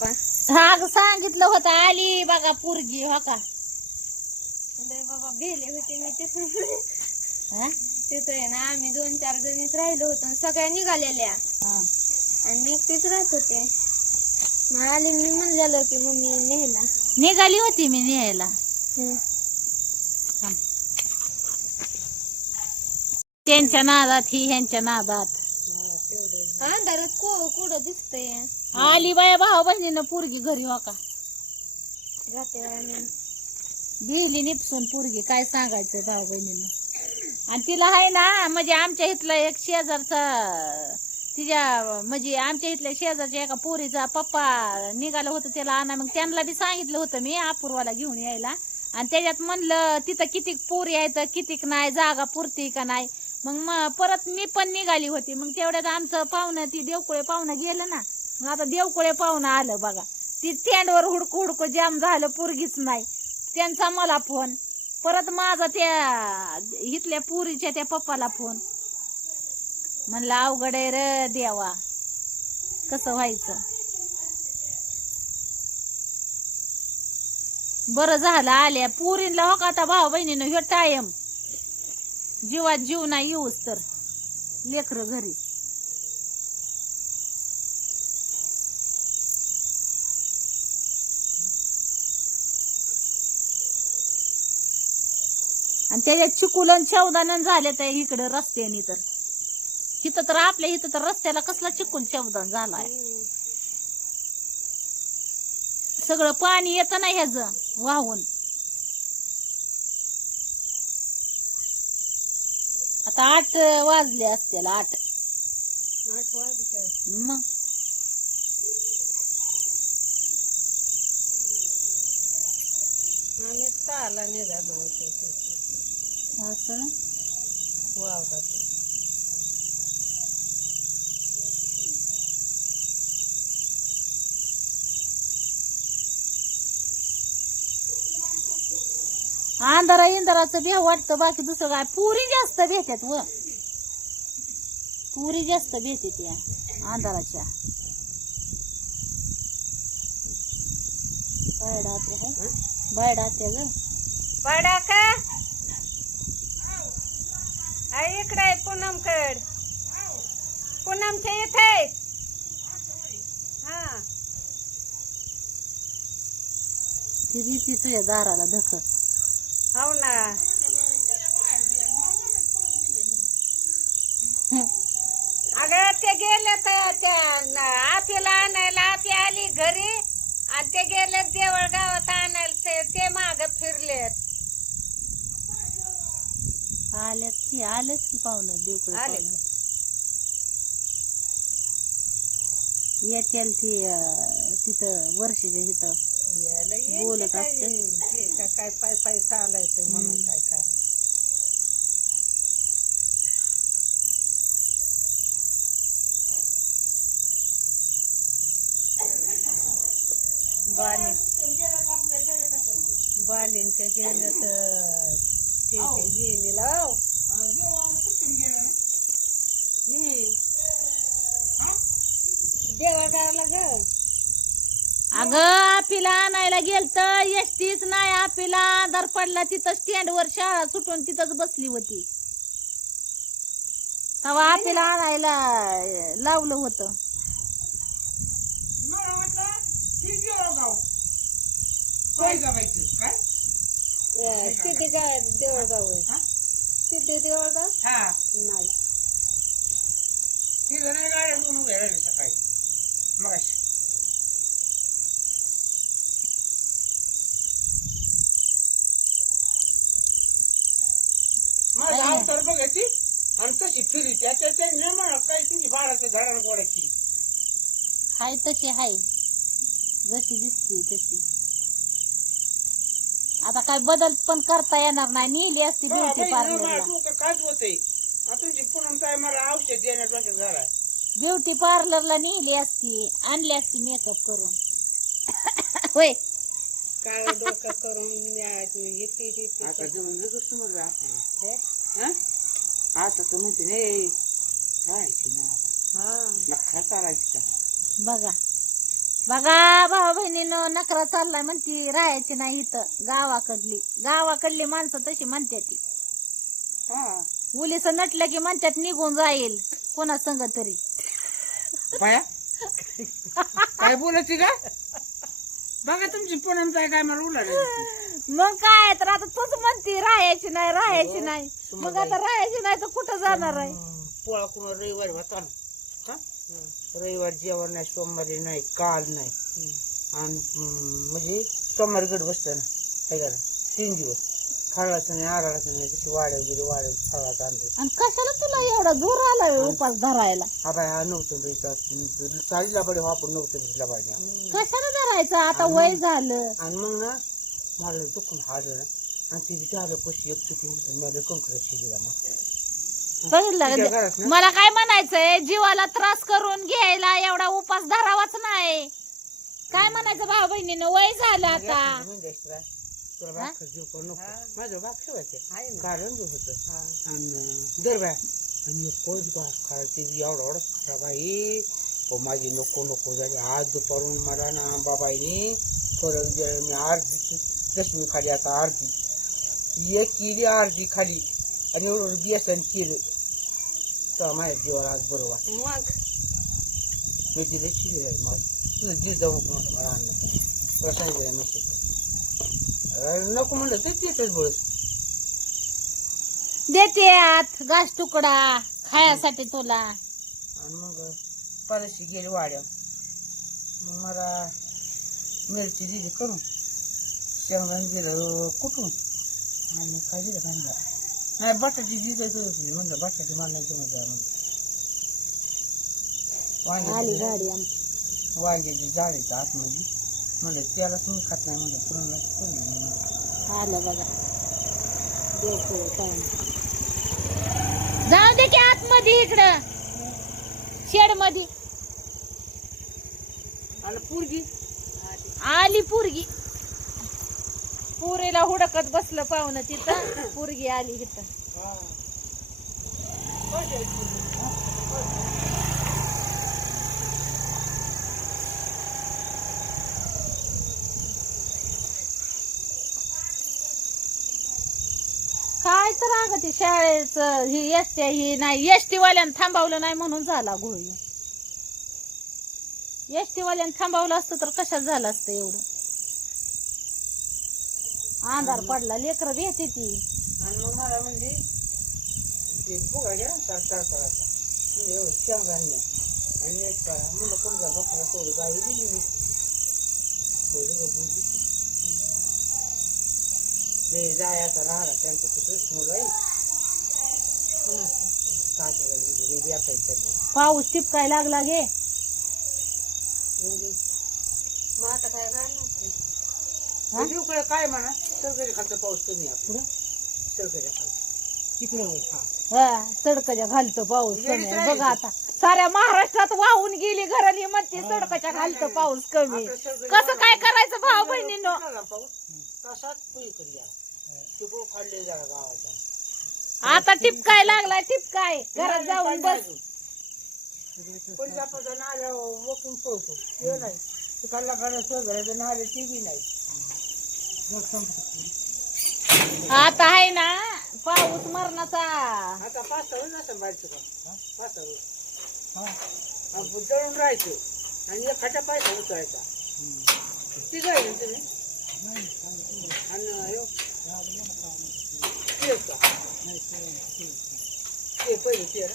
हा सांगितलं होतं आली बघा पोरगी हो का? बाबा भेले होते मी तिथं. हा? तिथं आहे ना आम्ही दोन चार जणीच राहिलो होतो सगळ्या निघालेल्या. आणि मी एकटीच राहत होते. मग आले मी म्हणलेलं की मम्मी नेला निघाली होती मी न्यायला. त्यांच्या नादात ही ह्यांच्या नादात. अंधारात को कुठं दिसतंय? आली बाया भाऊ बहिणीनं पोरगी घरी हो का? जाते गेली निपसून पोरगी काय सांगायचं भाऊ बहिणीनं? आणि तिला आहे ना म्हणजे आमच्या इथला एक शेजारचा तिच्या म्हणजे आमच्या इथल्या शेजारच्या एका पोरीचा पप्पा निघालं होतं त्याला आणा मग त्यांना बी सांगितलं होतं मी अपूर्वाला घेऊन यायला. आणि त्याच्यात म्हणलं तिथं कितीक पोरी आहेत कितीक नाही जागा पुरती का नाही? मग म- परत मी पण निघाली होती. मग तेवढ्यात आमचं पाहुणं ती देवकुळे पाहुणं गेलं ना मग आता देवकुळे पाहुणं आलं बघा. ती स्टँडवर हुडकू हुडकू जाम झालं पोरगीच नाही. त्यांचा मला फोन परत माझा त्या इथल्या पुरीच्या त्या पप्पाला फोन म्हणलं अवघड आहे र देवा. कसं व्हायचं? बरं झालं आल्या. पुरीला हो का आता भाऊ बहिणीनं ह्यो टायम जीवात जीव नाही येऊच तर. लेकर घरी. आणि त्याच्यात चिकुलन चौदानन झाले तर इकडं रस्त्याने तर इथं. तर आपल्या इथं तर रस्त्याला कसला चिकुल चौदान झालाय. सगळं पाणी येतं ना ह्याच वाहून. आता आठ वाजले असतील आठ. मग. आम्ही ताला निघालो होतो असं? वावरात अंधारा इंधाराचं भेव वाटतं बाकी दुसरं काय? पुरी जास्त भेटतात व. पुरी जास्त भेटते त्या अंधाराच्या बायडाते ग. पडा का? आई इकडे आहे पूनमकड. पूनमच्या इथे हा. ती दाराला धक. हो ना. अगं ते गेले तर त्या आपल्याला आणायला आपी आली घरी आणि ते गेले देवळ गावात आणायला ते माग फिरलेत. आल्यात. की आलेत की पाहुणं देवकडे आले. येत्याल ती अं, तिथं वर्षाच्या तिथं यायला येईल बोलत ते काय असते. हे का- काय पाय पाय चालायचं म्हणून. काय करायचं बाली बालींच्या गेलं तर ते येईल देवागावला ग अगं आपिला आणायला गेल तर एसटीच नाही आपिला. आधार पडला तिथं स्टँडवर शाळा सुटून तिथंच बसली होती. तेव्हा आपिला आणायला लावलं होतं. किती काय देवळगाव आहे. किती देवळगाव नाही. माझा अवतार बघायची. आणि तशी फिरी. त्याच्या म्हणा काय तुमची बाळाच्या झाडाला गोडायची? हाय तशी हाय. जशी दिसती तशी. आता काय बदल पण करता येणार नाही. नेली असती ब्युटी पार्लरला काच होते. तुमची पूनम काय मला औषध देण्यात ब्युटी पार्लरला नेली असती आणली असती मेकअप करून. होय. काय डोकं करून येते आता जेवण लगेच समोर आपल्याला आता तर म्हणते नाही राहायची ना आता. हा. नखरा चालायची का? बघा. बघा भाऊ बहिणीनं नकरा चाललाय म्हणती राहायची नाही इथं गावाकडली. गावाकडली माणसं तशी म्हणते ती. हा. उलीस नटलं की म्हणतात निघून जाईल. कोणा संग तरी. पाया? काय बोलायची का बघा तुमची पूनम काय काय मला उलाढायची. मग काय तर आता तूच म्हणती राहायची नाही राहायची नाही. मग आता राहायची नाही तर कुठं जाणार आहे? पोळा कुणा रविवारी होता ना? हा? रविवार जेवण नाही सोमवारी नाही काल नाही. आणि म्हणजे सोमवारी गड बसतं ना काय करा तीन दिवस. खाळाचं नाही आराळाचं नाही तशी वाढव गेली वाढव फळाचं आणलं आणि कशाला तुला एवढा जोर आला उपास धरायला? हा बाय हा नव्हतं चाळीसला पाडी वापर नव्हतं दिसला पाहिजे कशाला धरायचं? आता वय झालं. आणि मग ना मला दुखून हारलं ना आणि ती विचारलं कशी एक चुकी मला कंकर शिकला मग. बघितलं का? मला काय म्हणायचंय? जीवाला त्रास करून घ्यायला एवढा उपास धरावाच नाही. काय म्हणायचं भाऊ बहिणीनं? वय झालं आता. म्हणजे एक्स्ट्रा तुला भाकर जीव करू नको. माझं भाग ठेवायचं कारण जो होतं. आणि दर बाय. आणि कोच घास खायची एवढा एवढा खरा बाई हो माझी नको नको झाली. आज दुपारून मला ना बाबाईने थोडं जे मी अर्धी दशमी खाली आता अर्धी एक किली अर्धी खाली. आणि एवढं बेसन तर माझ्या जीवाला आज बरं वाटतं मग? मी तिथे शिकलं आहे मग तुझं जीव जाऊ म्हणलं मला अन्न तुला सांगितलं मी शिकलो. नको म्हणलं ते तिथेच बस देते आत घास तुकडा खायासाठी तुला. आणि मग परशी गेली वाड्या. मग मला मिरची दिली करून. शेंगदाणे दिलं कुठून आणि काय दिलं कांदा नाही बटाटी दिलं होती म्हणलं बटाटी मारण्याची म्हणजे म्हणलं आली वांगे गाडी आमची. वांग्याची जाळीचं आतमध्ये. म्हणलं त्यालाच मी खात नाही म्हणलं पुरण कोणी आलं बघा. देव पुढे. जाऊ दे की आतमध्ये इकडं. शेडमध्ये आणि पुरगी? आली पुरगी. पुरीला हुडकत बसलं पाहुणं तिथं. पुरगी आली इथं. काय तर अगं ते शाळेच ही एसटी ही नाही. एसटी वाल्यानं थांबवलं नाही म्हणून झाला घोळी एसटी वाल्यानं थांबवलं असतं तर कशात झालं असतं एवढं? अंधार पडला लेकर भेटते ती. आणि मग मला म्हणजे ते चार करायचा म्हणजे एवढं शेंगदाणे आणि नेट करा म्हणलं कोणत्या बकरा सोडून गाई दिली मी. त्यांचं तिकडेच मुलं आहे. म्हणजे पाऊस टिपकाय लागला गे. म्हणजे? मग आता काय हा? काय म्हणा? सरकारी खालचा पाऊस कमी आहे पुढं. सरकारच्या खालचा तिकडे हा. हा सडकाच्या घालतो पाऊस कमी आहे. बघा आता साऱ्या महाराष्ट्रात वाहून गेली घराली म्हणते सडकाच्या घालतो पाऊस कमी कसं काय करायचं भाऊ बहिणीनं? पाऊस? गेला. जरा गावाचा. आता टिपकाय लागलाय टिपकाय. घरात जाऊन बस. पण आपण नाल्या वकून पळतो. ते नाही. नाले ते बी नाही. आता आहे ना पाऊस मरणाचा. आता पाच का पाच सहा आपण जळून राहायचं. आणि एक खाट्या पायचा उचलायचा ती काय ना तुम्ही? आणि ते? पहिले ते